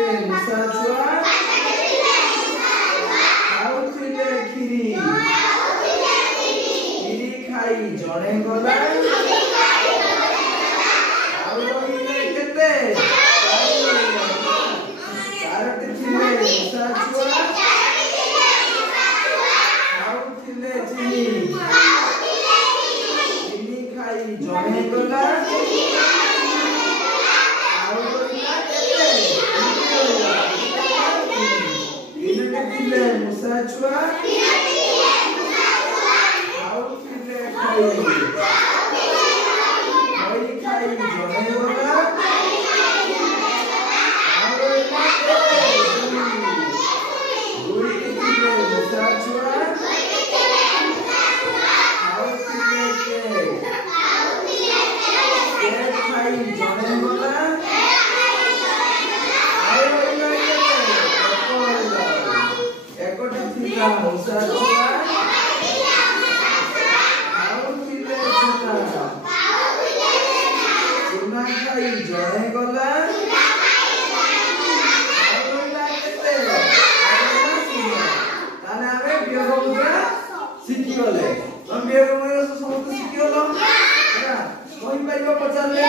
ଥିଲେ ମୂଷା ଛୁଆ ଖାଉଥିଲେ କ୍ଷୀରି କ୍ଷୀରି ଖାଇ ଜଣେ ଗଲା ଆଉ ରହିଲେ କେତେ ଚାରୋଟି ଥିଲେ ମୂଷା ଛୁଆ ଖାଉଥିଲେ ଚିନି ଚିନି ଖାଇ ଜଣେ ଗଲା ମୂଷା ଛୁଆ ଖାଉଥିଲେ ଖଇ ଖାଇ ଜଣେ ଗଲା ଦୁଇଟି ଥିଲେ ମୂଷା ଛୁଆ ଖାଉଥିଲେ କେକ୍ ଖାଇ ଜଣେ ଗଲା ମୂଷା ଛୁଆ ଖାଉଥିଲେ ଚୁନା ଖାଇ ଜଣେ ଗଲା ତାହେଲେ ଆମେ ବିୟୋଗ ମୁଦ୍ରା ଶିଖିଗଲେ। ବିୟୋଗ ମୁଦ୍ରା ସମସ୍ତେ ଶିଖିଗଲ କହିପାରିବ ପଚାରିଲେ